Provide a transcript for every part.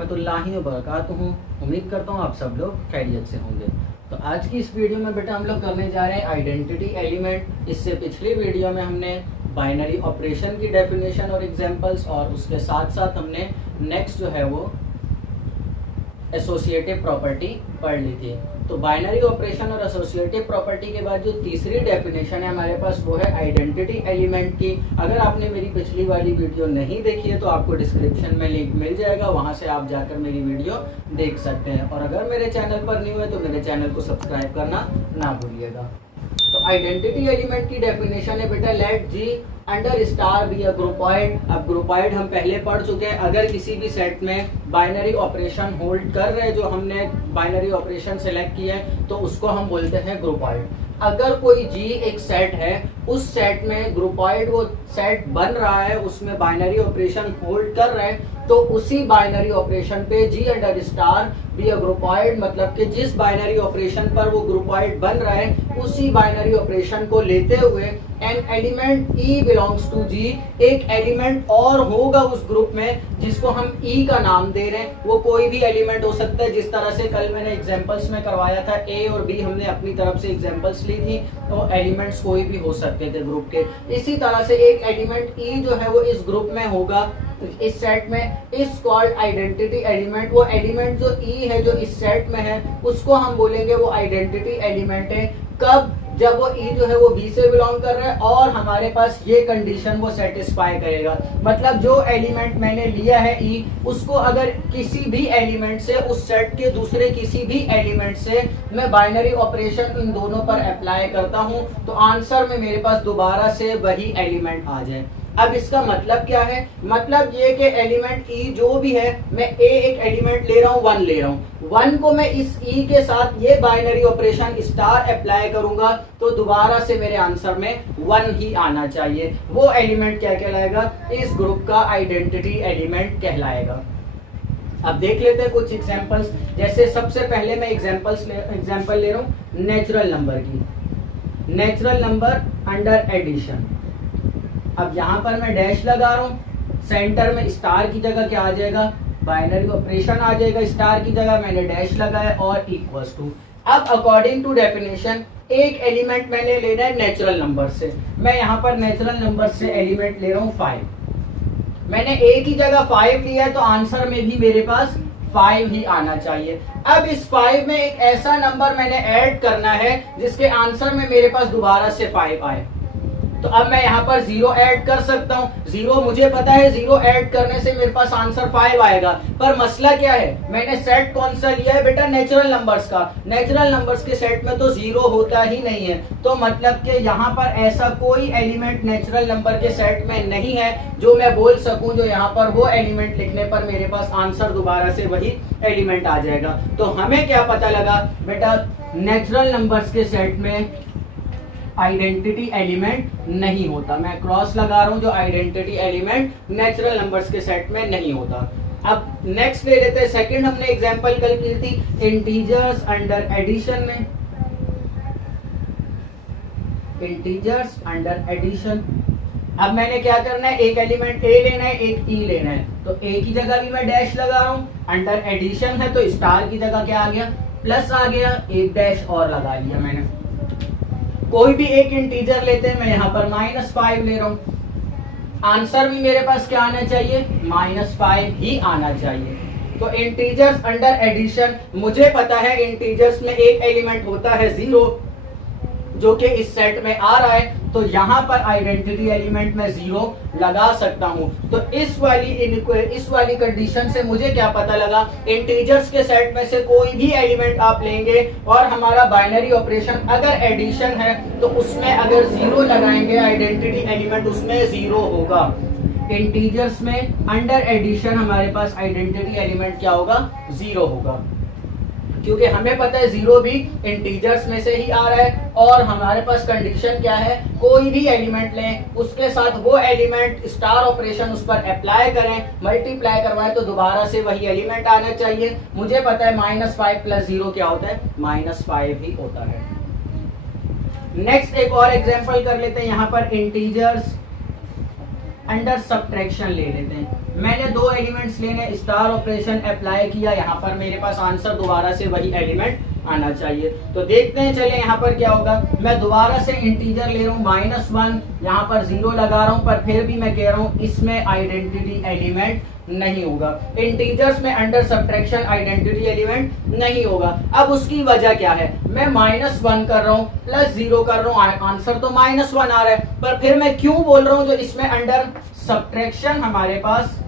रहमतुल्लाहि व बरकातुहू। उम्मीद करता हूँ आप सब लोग खैरियत से होंगे। तो आज की इस वीडियो में बेटा हम लोग करने जा रहे हैं आइडेंटिटी एलिमेंट। इससे पिछली वीडियो में हमने बाइनरी ऑपरेशन की डेफिनेशन और एग्जांपल्स, और उसके साथ साथ हमने नेक्स्ट जो है वो एसोसिएटिव प्रॉपर्टी पढ़ ली थी। तो बाइनरी ऑपरेशन और एसोसिएटिव प्रॉपर्टी के बाद जो तीसरी डेफिनेशन है हमारे पास वो है आइडेंटिटी एलिमेंट की। अगर आपने मेरी पिछली वाली वीडियो नहीं देखी है तो आपको डिस्क्रिप्शन में लिंक मिल जाएगा, वहां से आप जाकर मेरी वीडियो देख सकते हैं। और अगर मेरे चैनल पर न्यू है तो मेरे चैनल को सब्सक्राइब करना ना भूलिएगा। तो आइडेंटिटी एलिमेंट की डेफिनेशन है बेटा let G under star be a groupoid. अब ग्रुपॉइड हम पहले पढ़ चुके हैं। अगर किसी भी सेट में बाइनरी ऑपरेशन होल्ड कर रहे हैं, जो हमने बाइनरी ऑपरेशन सेलेक्ट किए हैं, तो उसको हम बोलते हैं ग्रुपॉइड। अगर कोई जी एक सेट है, उस सेट में ग्रुपॉइड वो सेट बन रहा है, उसमें बाइनरी ऑपरेशन होल्ड कर रहे हैं, तो उसी बाइनरी ऑपरेशन पे जी अंडर स्टार बी अ ग्रुपॉइड, मतलब कि जिस बाइनरी ऑपरेशन पर वो ग्रुपॉइड बन रहा है उसी बाइनरी ऑपरेशन को लेते हुए an element e belongs to G, एक एलिमेंट और होगा उस ग्रुप में जिसको हम ई का नाम दे रहे हैं। वो कोई भी एलिमेंट हो सकता है, जिस तरह से कल मैंने एग्जांपल्स में करवाया था, ए और बी हमने अपनी तरफ से एग्जांपल्स ली थी, तो एलिमेंट्स कोई भी हो सकते थे ग्रुप के। इसी तरह से एक एलिमेंट ई जो है वो इस ग्रुप में होगा, इस सेट में, इस कॉल्ड आइडेंटिटी एलिमेंट। वो एलिमेंट जो ई है जो इस सेट में है उसको हम बोलेंगे वो आइडेंटिटी एलिमेंट है। कब? जब वो ई जो है वो बी से बिलोंग कर रहा है और हमारे पास ये कंडीशन वो सेटिस्फाई करेगा। मतलब जो एलिमेंट मैंने लिया है ई, उसको अगर किसी भी एलिमेंट से, उस सेट के दूसरे किसी भी एलिमेंट से मैं बाइनरी ऑपरेशन इन दोनों पर अप्लाई करता हूं, तो आंसर में मेरे पास दोबारा से वही एलिमेंट आ जाए। अब इसका मतलब क्या है? मतलब ये कि एलिमेंट ई जो भी है, मैं ए एक एलिमेंट ले रहा हूँ, 1 ले रहा हूँ, 1 को मैं इस ई के साथ ये बाइनरी ऑपरेशन स्टार अप्लाई करूंगा तो दोबारा से मेरे आंसर में 1 ही आना चाहिए। वो एलिमेंट क्या कहलाएगा? इस ग्रुप का आइडेंटिटी एलिमेंट कहलाएगा। अब देख लेते हैं कुछ एग्जांपल्स। जैसे सबसे पहले मैं एग्जांपल ले रहा हूँ नेचुरल नंबर की। Natural number under addition. अब यहाँ पर मैं डैश लगा रहा हूँ, सेंटर में स्टार की जगह क्या आ जाएगा? बाइनरी ऑपरेशन आ जाएगा। स्टार की जगह मैंने डैश लगाया और इक्वल्स टू। अब अकॉर्डिंग टू डेफिनेशन एक एलिमेंट मैंने लेना है नेचुरल नंबर से। मैं यहाँ पर नेचुरल नंबर से एलिमेंट ले रहा हूँ 5। मैंने ए की जगह 5 लिया है तो आंसर में भी मेरे पास 5 ही आना चाहिए। अब इस 5 में एक ऐसा नंबर मैंने ऐड करना है जिसके आंसर में मेरे पास दोबारा से 5 आए। तो अब मैं यहाँ पर 0 ऐड कर सकता हूँ। 0 मुझे पता है 0 ऐड करने से मेरे पास आंसर 5 आएगा। पर मसला क्या है? मैंने सेट कौन सा लिया है बेटा? नेचुरल नंबर्स का। नेचुरल नंबर्स के सेट में तो 0 होता ही नहीं है। तो मतलब कि यहाँ पर ऐसा कोई एलिमेंट नेचुरल नंबर के सेट में नहीं है जो मैं बोल सकूं, जो यहाँ पर वो एलिमेंट लिखने पर मेरे पास आंसर दोबारा से वही एलिमेंट आ जाएगा। तो हमें क्या पता लगा बेटा? नेचुरल नंबर्स के सेट में आइडेंटिटी एलिमेंट नहीं होता। मैं क्रॉस लगा रहा हूं, जो आइडेंटिटी एलिमेंट नेचुरल नंबर्स के सेट में नहीं होता। अब नेक्स्ट ले लेते हैं। सेकंड हमने एग्जांपल कल की थी इंटीजर्स अंडर एडिशन में। Integers under addition. अब मैंने क्या करना है? एक एलिमेंट ए लेना है, एक ई लेना है। तो ए की जगह भी मैं डैश लगा रहा हूं, अंडर एडिशन है तो स्टार की जगह क्या आ गया? प्लस आ गया, एक डैश और लगा लिया मैंने। कोई भी एक इंटीजर लेते हैं, मैं यहाँ पर -5 ले रहा हूँ। आंसर भी मेरे पास क्या आना चाहिए? -5 ही आना चाहिए। तो इंटीजर्स अंडर एडिशन, मुझे पता है इंटीजर्स में एक एलिमेंट होता है 0 जो कि इस सेट में आ रहा है, तो यहाँ पर आइडेंटिटी एलिमेंट में 0 लगा सकता हूँ। तो इस वाली कंडीशन से मुझे क्या पता लगा? इंटीजर्स के सेट में से कोई भी एलिमेंट आप लेंगे और हमारा बाइनरी ऑपरेशन अगर एडिशन है तो उसमें अगर 0 लगाएंगे आइडेंटिटी एलिमेंट उसमें 0 होगा। इंटीजर्स में अंडर एडिशन हमारे पास आइडेंटिटी एलिमेंट क्या होगा? 0 होगा, क्योंकि हमें पता है 0 भी इंटीजर्स में से ही आ रहा है। और हमारे पास कंडीशन क्या है? कोई भी एलिमेंट लें, उसके साथ वो एलिमेंट स्टार ऑपरेशन उस पर अप्लाई करें, मल्टीप्लाई करवाएं तो दोबारा से वही एलिमेंट आना चाहिए। मुझे पता है -5 + 0 क्या होता है? -5 ही होता है। नेक्स्ट एक और एग्जांपल कर लेते हैं। यहाँ पर इंटीजर्स अंडर सब्ट्रैक्शन ले लेते हैं। मैंने दो एलिमेंट्स लेने, स्टार ऑपरेशन अप्लाई किया, यहाँ पर मेरे पास आंसर दोबारा से वही एलिमेंट आना चाहिए। तो देखते हैं चलिए यहाँ पर क्या होगा। मैं दोबारा से इंटीजर ले रहा हूँ -1, यहाँ पर 0 लगा रहा हूँ, पर फिर भी मैं कह रहा हूँ इसमें आइडेंटिटी एलिमेंट नहीं होगा। इंटीजर्स में अंडर सब्ट्रैक्शन आइडेंटिटी एलिमेंट नहीं होगा। अब उसकी वजह क्या है, मैं -1 कर रहा हूँ +0 कर रहा हूँ, आंसर तो -1 आ रहा है, पर फिर मैं क्यों बोल रहा हूँ जो इसमें अंडर सब्ट्रैक्शन हमारे पास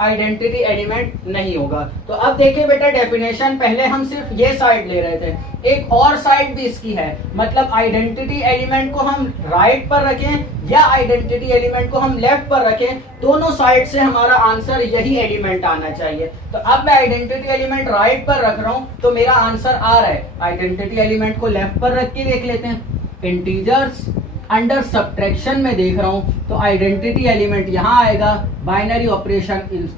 आइडेंटिटी एलिमेंट नहीं होगा। तो अब देखिए बेटा डेफिनेशन, पहले हम सिर्फ ये साइड ले रहे थे, एक और साइड भी इसकी है, मतलब आइडेंटिटी एलिमेंट को हम राइट पर रखें या आइडेंटिटी एलिमेंट को हम लेफ्ट पर रखें, दोनों साइड से हमारा आंसर यही एलिमेंट आना चाहिए। तो अब मैं आइडेंटिटी एलिमेंट राइट पर रख रहा हूं तो मेरा आंसर आ रहा है। आइडेंटिटी एलिमेंट को लेफ्ट पर रख के देख लेते हैं। इंटीजर्स अंडर सब्ट्रैक्शन में देख रहा हूं तो आइडेंटिटी एलिमेंट यहां आएगा, बाइनरी ऑपरेशन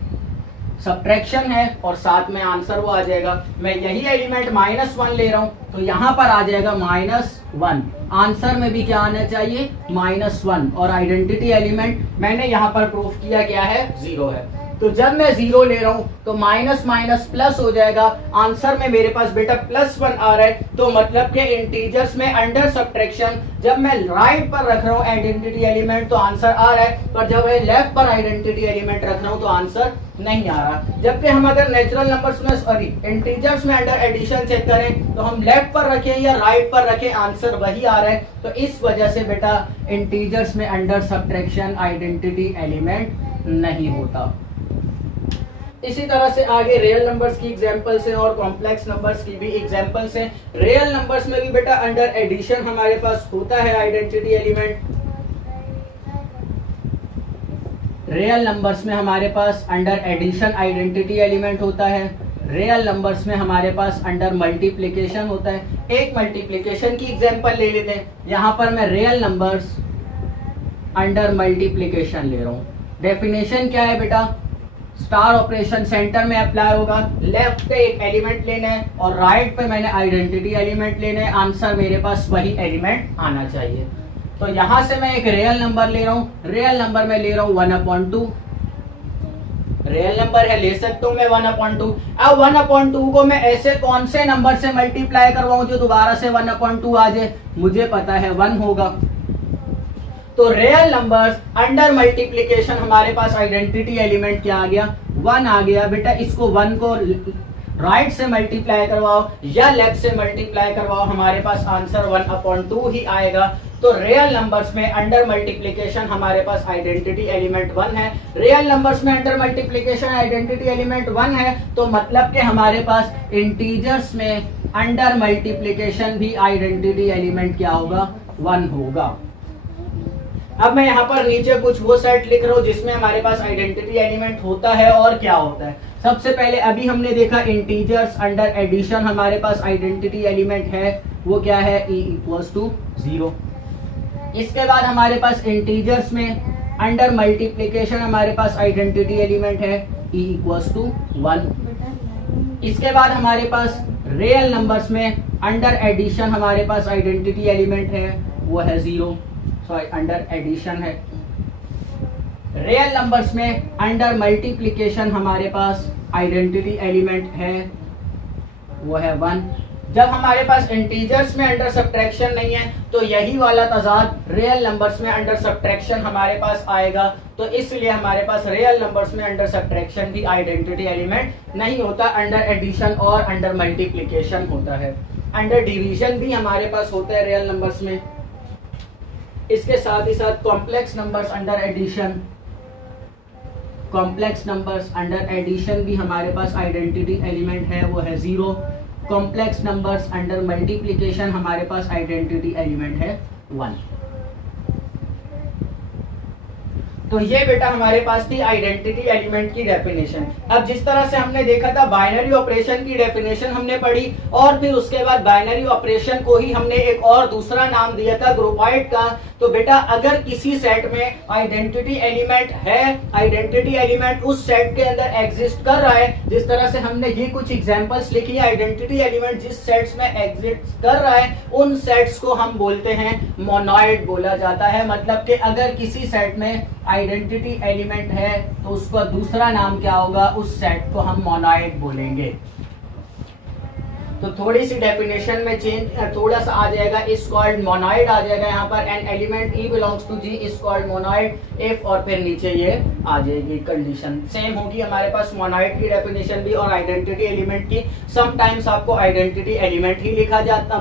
सब्ट्रैक्शन है और साथ में आंसर वो आ जाएगा। मैं यही एलिमेंट -1 ले रहा हूं तो यहां पर आ जाएगा -1, आंसर में भी क्या आना चाहिए -1, और आइडेंटिटी एलिमेंट मैंने यहां पर प्रूफ किया क्या है, 0 है। तो जब मैं 0 ले रहा हूं तो माइनस माइनस प्लस हो जाएगा, आंसर में मेरे पास बेटा +1 आ रहा है, तो मतलब कि इंटीजर्स में अंडर सब्ट्रैक्शन जब मैं राइट पर रख रहा हूं आइडेंटिटी एलिमेंट तो आंसर आ रहा है, पर जब मैं लेफ्ट पर आइडेंटिटी एलिमेंट रख रहा हूं तो आंसर नहीं आ रहा। जबकि हम अगर नेचुरल नंबर्स में सॉरी इंटीजर्स में अंडर एडिशन चेक करें तो हम लेफ्ट पर रखें या राइट पर रखें आंसर वही आ रहा है। तो इस वजह से बेटा इंटीजर्स में अंडर सब्ट्रैक्शन आइडेंटिटी एलिमेंट नहीं होता। इसी तरह से आगे रियल नंबर्स की एग्जांपल्स हैं और कॉम्प्लेक्स नंबर्स की भी एग्जांपल्स हैं। रियल नंबर्स में भी बेटा अंडर एडिशन हमारे पास होता है आइडेंटिटी एलिमेंट। रियल नंबर्स में हमारे पास अंडर एडिशन आइडेंटिटी एलिमेंट होता है। रियल नंबर्स में हमारे पास अंडर मल्टीप्लिकेशन होता है। एक मल्टीप्लिकेशन की एग्जांपल ले लेते हैं। यहां पर मैं रियल नंबर्स अंडर मल्टीप्लिकेशन ले रहा हूं। डेफिनेशन क्या है बेटा, स्टार ऑपरेशन सेंटर में अप्लाई होगा, लेफ्ट पे एक एलिमेंट लेना है और राइट पे मैंने आइडेंटिटी एलिमेंट लेना है, आंसर मेरे पास वही एलिमेंट आना चाहिए। तो यहां से मैं एक रियल नंबर ले रहा हूं, रियल नंबर में ले रहा हूं 1/2, रियल नंबर है ले सकता हूं मैं 1/2। अब 1/2 को मैं ऐसे कौन से नंबर से मल्टीप्लाई करवाऊं जो दोबारा से 1/2 आ जाए, मुझे पता है 1 होगा। तो रियल नंबर्स अंडर मल्टीप्लिकेशन हमारे पास आइडेंटिटी एलिमेंट क्या आ गया, 1 आ गया। बेटा इसको 1 को राइट से मल्टीप्लाई करवाओ या लेफ्ट से मल्टीप्लाई करवाओ, हमारे पास आंसर 1/2 ही आएगा। तो रियल नंबर्स में अंडर मल्टीप्लिकेशन हमारे पास आइडेंटिटी एलिमेंट 1 है। रियल नंबर्स में अंडर मल्टीप्लिकेशन आइडेंटिटी एलिमेंट 1 है, तो मतलब कि हमारे पास इंटीजर्स में अंडर मल्टीप्लिकेशन भी आइडेंटिटी एलिमेंट क्या होगा, 1 होगा। अब मैं यहाँ पर नीचे कुछ वो सेट लिख रहा हूँ जिसमें हमारे पास आइडेंटिटी एलिमेंट होता है और क्या होता है। सबसे पहले अभी हमने देखा इंटीजर्स अंडर एडिशन हमारे पास आइडेंटिटी एलिमेंट है, वो क्या है, e = 0। इसके बाद हमारे पास इंटीजर्स में अंडर मल्टीप्लिकेशन हमारे पास आइडेंटिटी एलिमेंट है, e = 1। इसके बाद हमारे पास रियल नंबर्स में अंडर एडिशन हमारे पास आइडेंटिटी एलिमेंट है, वो है 0, सॉरी अंडर एडिशन है। रियल नंबर्स में अंडर मल्टीप्लिकेशन हमारे पास आइडेंटिटी एलिमेंट है, वो है 1। जब हमारे पास इंटीजर्स में अंडर सब्ट्रैक्शन नहीं है तो यही वाला तजाद रियल नंबर्स में अंडर सब्ट्रैक्शन हमारे पास आएगा, तो इसलिए हमारे पास रियल नंबर्स में अंडर सब्ट्रैक्शन भी आइडेंटिटी एलिमेंट नहीं होता, अंडर एडिशन और अंडर मल्टीप्लिकेशन होता है। अंडर डिवीजन भी हमारे पास होता है रियल नंबर्स में। इसके साथ ही साथ complex numbers under addition, complex numbers under addition भी हमारे पास आइडेंटिटी एलिमेंट है, वो है 0। कॉम्प्लेक्स नंबर्स अंडर मल्टीप्लिकेशन हमारे पास आइडेंटिटी एलिमेंट है 1। तो ये बेटा हमारे पास थी आइडेंटिटी एलिमेंट की डेफिनेशन। अब जिस तरह से हमने देखा था बाइनरी ऑपरेशन की डेफिनेशन हमने पढ़ी और फिर उसके बाद बाइनरी ऑपरेशन को ही हमने एक और दूसरा नाम दिया था ग्रुपॉइड का। तो बेटा अगर किसी सेट में आइडेंटिटी एलिमेंट है, आइडेंटिटी एलिमेंट उस सेट के अंदर एग्जिस्ट कर रहा है, जिस तरह से हमने ये कुछ एग्जांपल्स लिखी है, आइडेंटिटी एलिमेंट जिस सेट्स में एग्जिस्ट कर रहा है उन सेट्स को हम बोलते हैं मोनॉइड बोला जाता है। मतलब कि अगर किसी सेट में आइडेंटिटी एलिमेंट है तो उसका दूसरा नाम क्या होगा, उस सेट को हम मोनॉइड बोलेंगे। तो थोड़ी सी डेफिनेशन में चेंज थोड़ा सा आ जाएगा, इज कॉल्ड मोनॉइड आ जाएगा यहाँ पर, an element e belongs to G is called monoid if, और फिर नीचे ये आ जाएगी कंडीशन सेम होगी हमारे पास मोनॉइड की डेफिनेशन भी और आइडेंटिटी एलिमेंट की। समटाइम्स आपको आइडेंटिटी एलिमेंट ही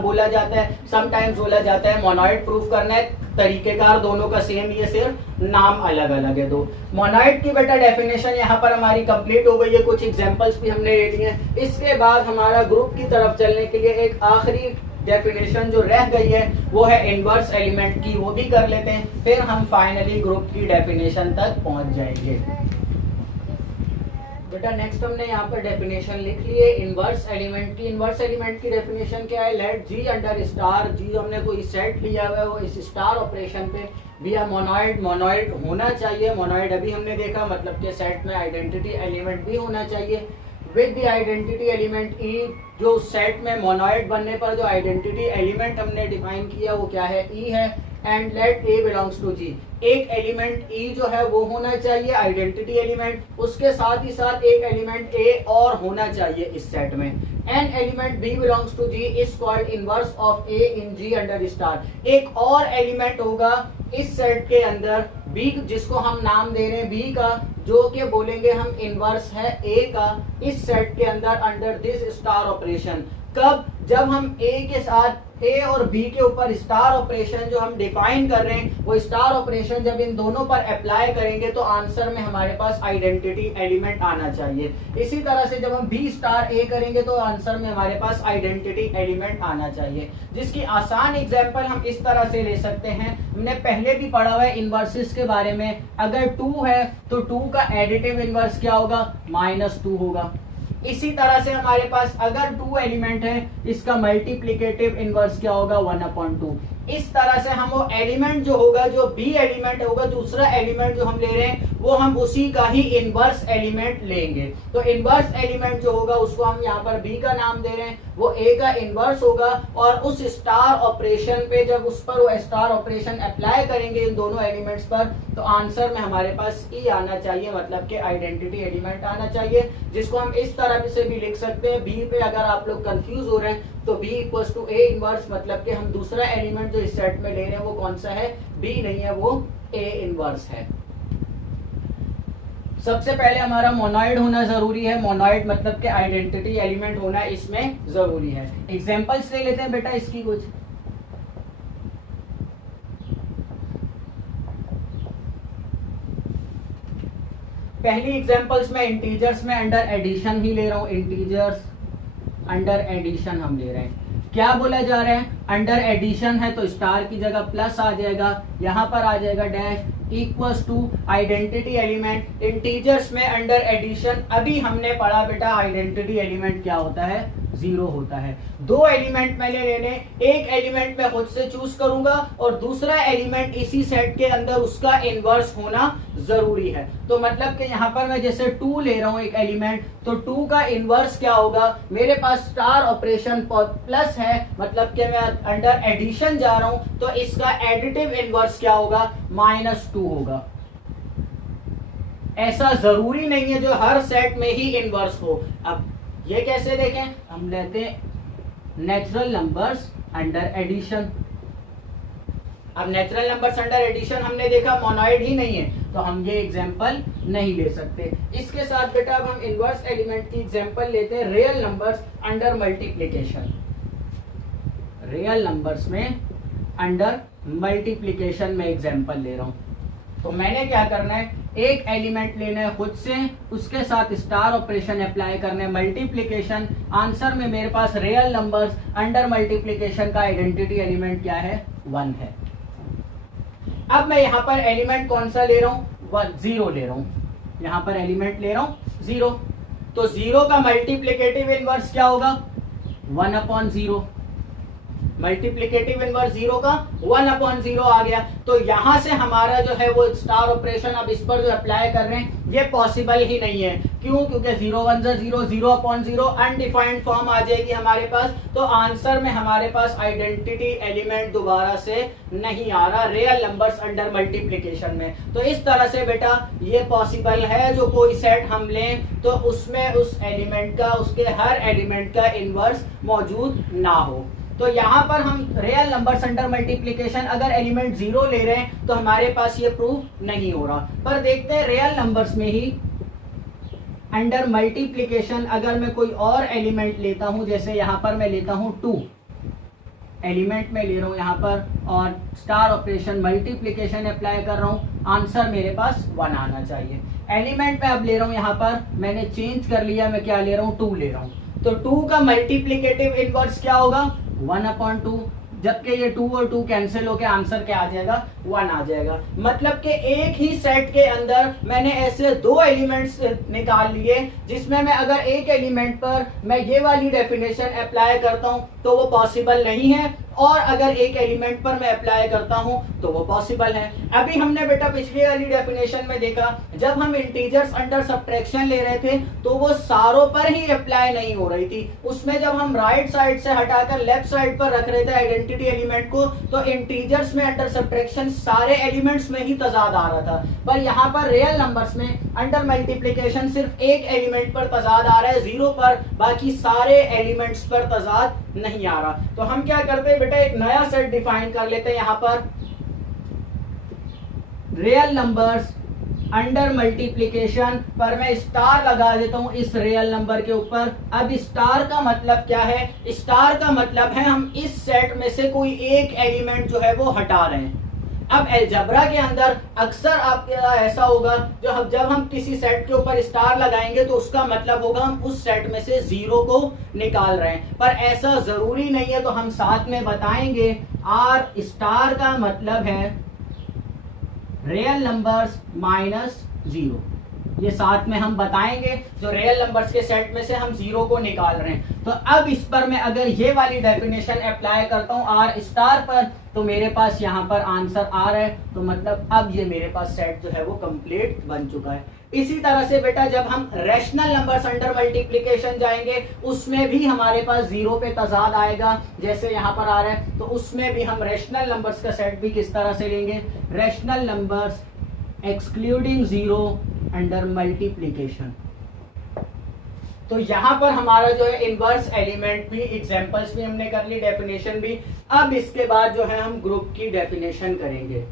बोला जाता है, समटाइम्स बोला जाता है मोनॉइड प्रूफ करना है, तरीकेकार दोनों का सेम, ये सिर्फ नाम अलग अलग है दो। मोनॉइड की बेटा डेफिनेशन यहाँ पर हमारी कंप्लीट हो गई है, कुछ एग्जांपल्स भी हमने ले लिए। इसके बाद हमारा ग्रुप की तरफ चलने के लिए एक आखिरी डेफिनेशन जो रह गई है वो है इनवर्स एलिमेंट की, वो भी कर लेते हैं, फिर हम फाइनली ग्रुप की डेफिनेशन तक पहुंच जाएंगे। बेटा नेक्स्ट हमने यहाँ पर डेफिनेशन लिख लिए इनवर्स एलिमेंट की। इनवर्स एलिमेंट की डेफिनेशन क्या है, लेट जी अंडर स्टार, जी हमने कोई सेट लिया हुआ है, वो इस स्टार ऑपरेशन पे भी मोनॉइड, मोनॉइड होना चाहिए। मोनॉइड अभी हमने देखा मतलब कि सेट में आइडेंटिटी एलिमेंट भी होना चाहिए विद द आइडेंटिटी एलिमेंट ई, जो सेट में मोनॉइड बनने पर जो आइडेंटिटी एलिमेंट हमने डिफाइन किया वो क्या है, ई है। And let a belongs to G, एक एलिमेंट ई जो है वो होना चाहिए आइडेंटिटी एलिमेंट, उसके साथ ही साथ एक एलिमेंट ए और होना चाहिए इस सेट में। An element B belongs to G is called inverse of A in G under star, एक और एलिमेंट होगा इस सेट के अंदर बी, जिसको हम नाम दे रहे हैं बी का, जो कि बोलेंगे हम इनवर्स है ए का इस सेट के अंदर अंडर दिस स्टार ऑपरेशन। कब, जब हम ए के साथ ए और बी के ऊपर स्टार ऑपरेशन जो हम डिफाइन कर रहे हैं वो स्टार ऑपरेशन जब इन दोनों पर अप्लाई करेंगे तो आंसर में हमारे पास आइडेंटिटी एलिमेंट आना चाहिए। इसी तरह से जब हम बी स्टार ए करेंगे तो आंसर में हमारे पास आइडेंटिटी एलिमेंट आना चाहिए, जिसकी आसान एग्जांपल हम इस तरह से ले सकते हैं, हमने पहले भी पढ़ा हुआ है इनवर्सेस के बारे में। अगर 2 है तो 2 का एडिटिव इनवर्स क्या होगा, -2 होगा। इसी तरह से हमारे पास अगर 2 एलिमेंट है, इसका मल्टीप्लिकेटिव इनवर्स क्या होगा, 1/2। इस तरह से हम वो एलिमेंट जो होगा, जो बी एलिमेंट होगा, दूसरा एलिमेंट जो हम ले रहे हैं वो हम उसी का ही इनवर्स एलिमेंट लेंगे। तो इनवर्स एलिमेंट जो होगा उसको हम यहाँ पर बी का नाम दे रहे हैं, वो ए का इनवर्स होगा, और उस स्टार ऑपरेशन पे जब उस पर वो स्टार ऑपरेशन अप्लाई करेंगे इन दोनों एलिमेंट्स पर तो आंसर में हमारे पास ई आना चाहिए, मतलब कि आइडेंटिटी एलिमेंट आना चाहिए, जिसको हम इस तरह से भी लिख सकते हैं। बी पे अगर आप लोग कंफ्यूज हो रहे हैं तो B equals to A inverse, मतलब कि हम दूसरा एलिमेंट जो इस सेट में ले रहे हैं वो कौन सा है, बी नहीं है, वो ए इनवर्स है। सबसे पहले हमारा मोनॉइड होना जरूरी है, मोनॉइड मतलब कि आइडेंटिटी एलिमेंट होना इसमें जरूरी है। एग्जांपल्स ले लेते हैं बेटा इसकी कुछ। पहली एग्जांपल्स में इंटीजर्स में अंडर एडिशन ही ले रहा हूं, इंटीजर्स अंडर एडिशन हम ले रहे हैं। क्या बोला जा रहा है, अंडर एडिशन है तो स्टार की जगह प्लस आ जाएगा, यहां पर आ जाएगा dash equals to identity element. Integers में अंडर एडिशन अभी हमने पढ़ा बेटा आइडेंटिटी एलिमेंट क्या होता है, 0 होता है। 2 एलिमेंट मैंने लेने, एक एलिमेंट मैं खुद से चूज करूंगा और दूसरा एलिमेंट इसी सेट के अंदर उसका इनवर्स होना जरूरी है। तो मतलब कि यहाँ पर मैं जैसे 2 ले रहा हूं एक एलिमेंट, तो 2 का इनवर्स क्या होगा, मेरे पास स्टार ऑपरेशन प्लस है, मतलब कि मैं अंडर एडिशन जा रहा हूं तो इसका एडिटिव इनवर्स क्या होगा, -2 होगा। ऐसा जरूरी नहीं है जो हर सेट में ही इनवर्स हो। अब ये कैसे देखें, हम लेते हैं नेचुरल नंबर्स अंडर एडिशन। अब नेचुरल नंबर्स अंडर एडिशन हमने देखा मोनॉइड ही नहीं है तो हम ये एग्जांपल नहीं ले सकते। इसके साथ बेटा अब हम इनवर्स एलिमेंट की एग्जांपल लेते हैं real numbers under multiplication. Real numbers में अंडर मल्टीप्लिकेशन में एग्जांपल ले रहा हूं। तो मैंने क्या करना है, एक एलिमेंट लेना है खुद से, उसके साथ स्टार ऑपरेशन अप्लाई करना है, मल्टीप्लिकेशन। आंसर में मेरे पास रियल नंबर्स अंडर मल्टीप्लिकेशन का आइडेंटिटी एलिमेंट क्या है, 1 है। अब मैं यहाँ पर एलिमेंट कौन सा ले रहा हूँ, 0 ले रहा हूँ। यहाँ पर एलिमेंट ले रहा हूँ 0, तो 0 का मल्टीप्लिकेटिव इनवर्स क्या होगा, 1/0। मल्टीप्लिकेटिव इनवर्स 0 का 1/0 आ गया। तो यहां से हमारा जो है वो स्टार ऑपरेशन अब इस पर जो अप्लाई कर रहे हैं ये पॉसिबल ही नहीं है। क्यों? क्योंकि 0 1 0 0/0 अनडिफाइंड फॉर्म आ जाएगी हमारे पास। तो आंसर में हमारे पास आइडेंटिटी एलिमेंट दोबारा से नहीं आ रहा रियल नंबर्स अंडर मल्टीप्लिकेशन में। तो इस तरह से बेटा ये पॉसिबल है, जो कोई सेट हम लें तो उसमें उस एलिमेंट का, उसके हर एलिमेंट का इनवर्स मौजूद ना हो। तो यहाँ पर हम रियल नंबर्स अंडर मल्टीप्लिकेशन अगर एलिमेंट 0 ले रहे हैं तो हमारे पास ये प्रूफ नहीं हो रहा। पर देखते हैं रियल नंबर्स में ही अंडर मल्टीप्लिकेशन अगर मैं कोई और एलिमेंट लेता हूं, जैसे यहाँ पर मैं लेता हूं 2 एलिमेंट में ले रहा हूं यहाँ पर और स्टार ऑपरेशन मल्टीप्लिकेशन अप्लाई कर रहा हूं, आंसर मेरे पास 1 आना चाहिए। एलिमेंट में अब ले रहा हूं यहाँ पर मैंने चेंज कर लिया, मैं क्या ले रहा हूँ 2 ले रहा हूँ। तो 2 का मल्टीप्लिकेटिव इनवर्स क्या होगा 1/2, जबकि ये 2 और 2 कैंसिल होकर आंसर क्या आ जाएगा 1 आ जाएगा। मतलब कि एक ही सेट के अंदर मैंने ऐसे 2 एलिमेंट्स निकाल लिए जिसमें मैं अगर एक एलिमेंट पर मैं ये वाली डेफिनेशन अप्लाई करता हूं तो वो पॉसिबल नहीं है, और अगर एक एलिमेंट पर मैं अप्लाई करता हूं तो वो पॉसिबल है। अभी हमने बेटा पिछली वाली डेफिनेशन में देखा जब हम इंटीजर्स अंडर सब्ट्रैक्शन ले रहे थे तो वो सारों पर ही अप्लाई नहीं हो रही थी। उसमें जब हम राइट साइड से हटाकर लेफ्ट साइड पर रख रहे थे आइडेंटिटी एलिमेंट को तो इंटीजर्स में अंडर सब्ट्रैक्शन सारे एलिमेंट्स में ही तजाद आ रहा था। पर यहाँ पर रियल नंबर्स में अंडर मल्टीप्लिकेशन सिर्फ एक एलिमेंट पर तजाद आ रहा है 0 पर, बाकी सारे एलिमेंट्स पर तजाद नहीं आ रहा। तो हम क्या करते हैं बेटा एक नया सेट डिफाइन कर लेते हैं यहाँ पर रियल नंबर्स अंडर मल्टीप्लिकेशन पर मैं स्टार लगा देता हूं इस रियल नंबर के ऊपर। अब स्टार का मतलब क्या है? स्टार का मतलब है हम इस सेट में से कोई एक एलिमेंट जो है वो हटा रहे हैं। अब अलजेब्रा के अंदर अक्सर आपका ऐसा होगा जब हम किसी सेट के ऊपर स्टार लगाएंगे तो उसका मतलब होगा हम उस सेट में से 0 को निकाल रहे हैं, पर ऐसा जरूरी नहीं है। तो हम साथ में बताएंगे आर स्टार का मतलब है रियल नंबर्स -0, ये साथ में हम बताएंगे जो रियल नंबर्स के सेट में से हम 0 को निकाल रहे हैं। तो अब इस पर मैं अगर ये वाली डेफिनेशन अप्लाई करता हूं आर स्टार पर तो मेरे पास यहाँ पर आंसर आ रहा है। तो मतलब अब ये मेरे पास सेट जो है वो कंप्लीट बन चुका है। इसी तरह से बेटा जब हम रैशनल नंबर्स अंडर मल्टीप्लिकेशन जाएंगे उसमें भी हमारे पास 0 पे तजाद आएगा, जैसे यहाँ पर आ रहा है। तो उसमें भी हम रैशनल नंबर्स का सेट भी किस तरह से लेंगे, rational numbers excluding 0 under multiplication. तो यहां पर हमारा जो है इनवर्स एलिमेंट भी, एग्जांपल्स भी हमने कर ली, डेफिनेशन भी। अब इसके बाद जो है हम ग्रुप की डेफिनेशन करेंगे।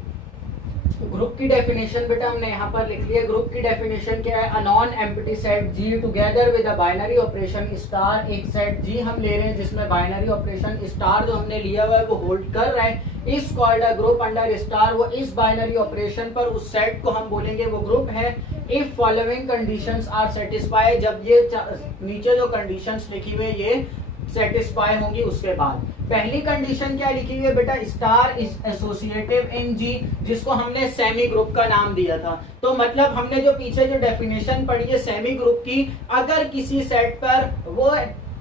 तो ग्रुप की डेफिनेशन बेटा हमने यहाँ पर लिख लिया। ग्रुप की डेफिनेशन क्या है? A non empty set G together with a binary operation star. एक सेट जी हम ले रहे हैं जिसमें बाइनरी ऑपरेशन स्टार जो हमने लिया हुआ है वो होल्ड कर रहा है, इस called a group under star. वो इस बाइनरी ऑपरेशन पर उस सेट को हम बोलेंगे वो ग्रुप है। If following conditions are satisfy, जब ये नीचे जो कंडीशंस लिखी हुई है ये सेटिस्फाई होंगी उसके बाद। पहली कंडीशन क्या लिखी हुई है बेटा? स्टार इज एसोसिएटिव इन जी, जिसको हमने सेमी ग्रुप का नाम दिया था। तो मतलब हमने जो पीछे जो डेफिनेशन पढ़ी है सेमी ग्रुप की, अगर किसी सेट पर वो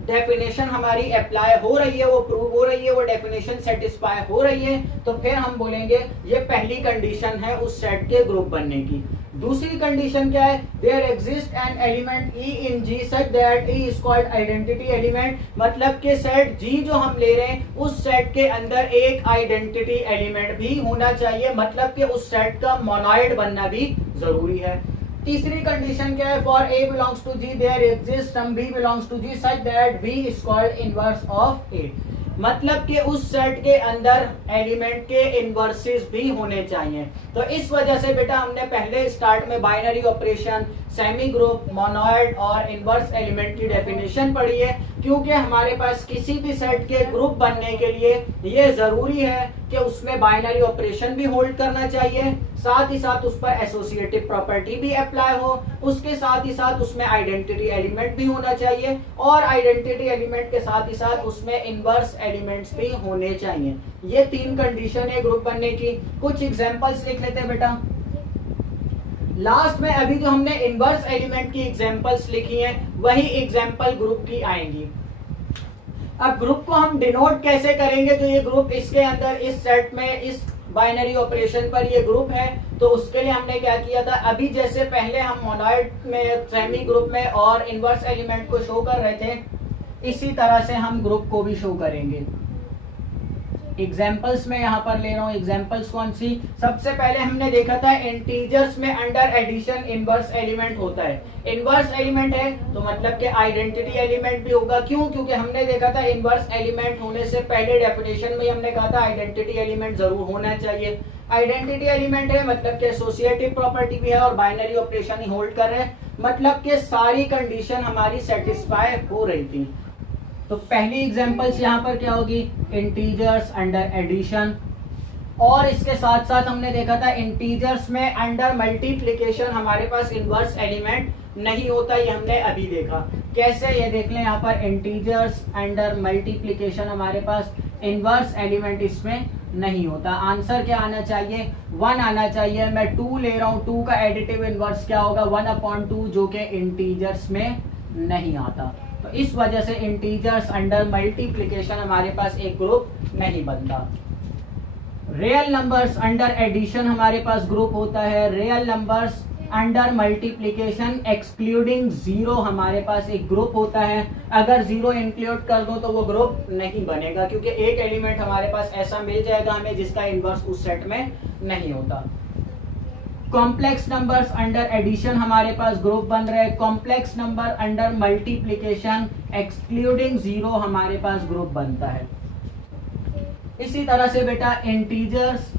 डेफिनेशन हमारी अप्लाई हो रही है, वो प्रूव हो रही है, वो डेफिनेशन सेटिस्फाई हो रही है, तो फिर हम बोलेंगे ये पहली कंडीशन है उस सेट के ग्रुप बनने की। दूसरी कंडीशन क्या है? There exist an element E in G such that E is called identity element. मतलब के सेट जी जो हम ले रहे हैं उस सेट के अंदर एक आइडेंटिटी एलिमेंट भी होना चाहिए, मतलब कि उस सेट का मोनॉइड बनना भी जरूरी है। तीसरी कंडीशन क्या है? For a belongs to G there exist some b belongs to G such that b is called inverse of a. मतलब कि उस सेट के अंदर एलिमेंट के इनवर्सेस भी होने चाहिए। तो इस वजह से बेटा हमने पहले स्टार्ट में बाइनरी ऑपरेशन, सेमी ग्रुप, मोनॉइड और इनवर्स एलिमेंट की डेफिनेशन पढ़ी है, क्योंकि हमारे पास किसी भी सेट के ग्रुप बनने के लिए ये जरूरी है कि उसमें बाइनरी ऑपरेशन भी होल्ड करना चाहिए, साथ ही साथ उस पर एसोसिएटिव प्रॉपर्टी भी अप्लाई हो, उसके साथ ही साथ उसमें आइडेंटिटी एलिमेंट भी होना चाहिए, और आइडेंटिटी एलिमेंट के साथ ही साथ उसमें इनवर्स एलिमेंट्स भी होने चाहिए। ये 3 कंडीशन है ग्रुप बनने की। कुछ एग्जांपल्स लिख लेते हैं बेटा लास्ट में। अभी जो हमने इनवर्स एलिमेंट की एग्जांपल्स लिखी हैं वही एग्जांपल ग्रुप की आएंगी। अब ग्रुप को हम डिनोट कैसे करेंगे, जो ये ग्रुप इसके अंदर इस सेट में इस बाइनरी ऑपरेशन पर ये ग्रुप है, तो उसके लिए हमने क्या किया था, अभी जैसे पहले हम मोनोइड में सेमी ग्रुप में और इनवर्स एलिमेंट को शो कर रहे थे, इसी तरह से हम ग्रुप को भी शो करेंगे। एग्जाम्पल्स में यहाँ पर ले रहा हूँ, एग्जाम्पल्स कौन सी, सबसे पहले हमने देखा था इंटीजर्स में अंडर एडिशन इनवर्स एलिमेंट होता है। इनवर्स एलिमेंट है तो मतलब कि आइडेंटिटी एलिमेंट भी होगा, क्यों, क्योंकि हमने देखा था इनवर्स एलिमेंट होने से पहले डेफिनेशन में हमने कहा था आइडेंटिटी एलिमेंट जरूर होना चाहिए। आइडेंटिटी एलिमेंट है मतलब कि एसोसिएटिव प्रॉपर्टी भी है और बाइनरी ऑपरेशन ही होल्ड कर रहे हैं, मतलब कि सारी कंडीशन हमारी सेटिस्फाई हो रही थी। तो पहली एग्जांपल्स यहाँ पर क्या होगी, इंटीजर्स अंडर एडिशन, और इसके साथ साथ हमने देखा था इंटीजर्स में अंडर मल्टीप्लिकेशन हमारे पास इनवर्स एलिमेंट नहीं होता, ये हमने अभी देखा कैसे, ये देख लें यहाँ पर इंटीजर्स अंडर मल्टीप्लिकेशन हमारे पास इनवर्स एलिमेंट इसमें नहीं होता। आंसर क्या आना चाहिए, 1 आना चाहिए। मैं 2 ले रहा हूँ, 2 का एडिटिव इनवर्स क्या होगा, 1/2, जो कि इंटीजर्स में नहीं आता। तो इस वजह से इंटीजर्स अंडर मल्टीप्लिकेशन हमारे पास एक ग्रुप नहीं बनता। रियल नंबर्स अंडर एडिशन हमारे पास ग्रुप होता है, real numbers under multiplication excluding 0 हमारे पास एक ग्रुप होता है। अगर 0 इंक्लूड कर दो तो वो ग्रुप नहीं बनेगा, क्योंकि एक एलिमेंट हमारे पास ऐसा मिल जाएगा हमें जिसका इनवर्स उस सेट में नहीं होता। कॉम्प्लेक्स नंबर्स अंडर एडिशन हमारे पास ग्रुप बन रहे हैं, complex number under multiplication excluding 0 हमारे पास ग्रुप बनता है। इसी तरह से बेटा इंटीजर्स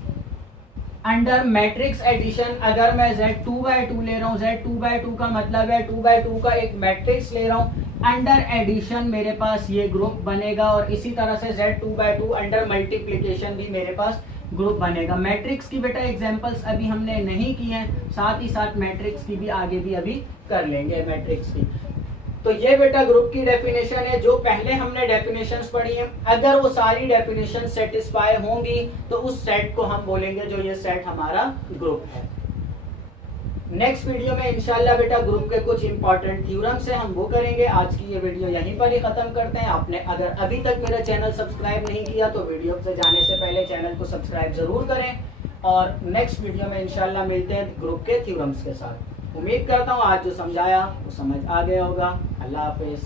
अंडर मैट्रिक्स एडिशन, अगर मैं Z2/2 ले रहा हूँ, Z2/2 का मतलब है 2/2 का एक मैट्रिक्स ले रहा हूँ, अंडर एडिशन मेरे पास ये ग्रुप बनेगा, और इसी तरह से Z2/2 अंडर मल्टीप्लिकेशन भी मेरे पास ग्रुप बनेगा। मैट्रिक्स की बेटा एग्जांपल्स अभी हमने नहीं की हैं, साथ ही साथ मैट्रिक्स की भी आगे भी अभी कर लेंगे मैट्रिक्स की। तो ये बेटा ग्रुप की डेफिनेशन है, जो पहले हमने डेफिनेशंस पढ़ी हैं, अगर वो सारी डेफिनेशन सेटिस्फाई होंगी तो उस सेट को हम बोलेंगे जो ये सेट हमारा ग्रुप है। नेक्स्ट वीडियो में इंशाल्लाह बेटा ग्रुप के कुछ इंपॉर्टेंट थ्योरम्स हैं, हम वो करेंगे। आज की ये वीडियो यहीं पर ही खत्म करते हैं। आपने अगर अभी तक मेरा चैनल सब्सक्राइब नहीं किया तो वीडियो से जाने से पहले चैनल को सब्सक्राइब जरूर करें, और नेक्स्ट वीडियो में इंशाल्लाह मिलते हैं ग्रुप के थ्योरम्स के साथ। उम्मीद करता हूँ आज जो समझाया वो समझ आ गया होगा। अल्लाह हाफिज।